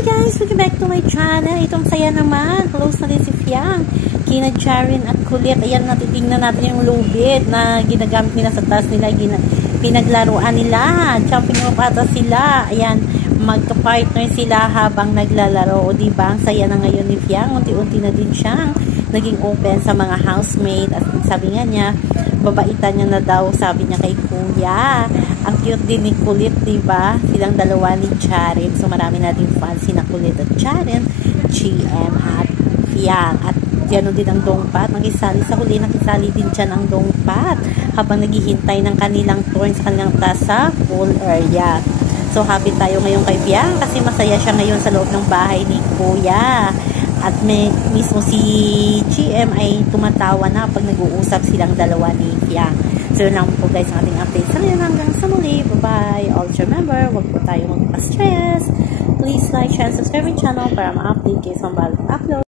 Hi guys! Welcome back to my channel. Itong saya naman. Close na din si Fiang. Kina Jaren at Kulit. Ayan, natitingnan natin yung lubid na ginagamit nila sa taas nila. Pinaglaruan nila. Jumping rope ata sila. Ayan, magka-partner sila habang naglalaro. O diba, ang saya na ngayon ni Fiang. Unti-unti na din siyang naging open sa mga housemate. At sabi nga niya, babaitan niya na daw, sabi niya kay Kuya. Ang cute din ni Kulit, diba? Silang dalawa ni Jaren. So, marami natin fans na Kulit at Jaren, GM at Fiang. At yan din ang Dongpat. Nakisali sa huli, nakisali din dyan ang Dongpat habang naghihintay ng kanilang turn sa kanilang tasa pool area. So, happy tayo ngayon kay Fiang kasi masaya siya ngayon sa loob ng bahay ni Kuya. At mismo si GM ay tumatawa na pag nag-uusap silang dalawa ni Fiang. So, yun lang po guys ang ating update sa ngayon. Hanggang sa muli. Bye-bye. Always remember, huwag po tayo magpa-stress. Please like, share, and subscribe my channel para ma-update kayo sa mga upload.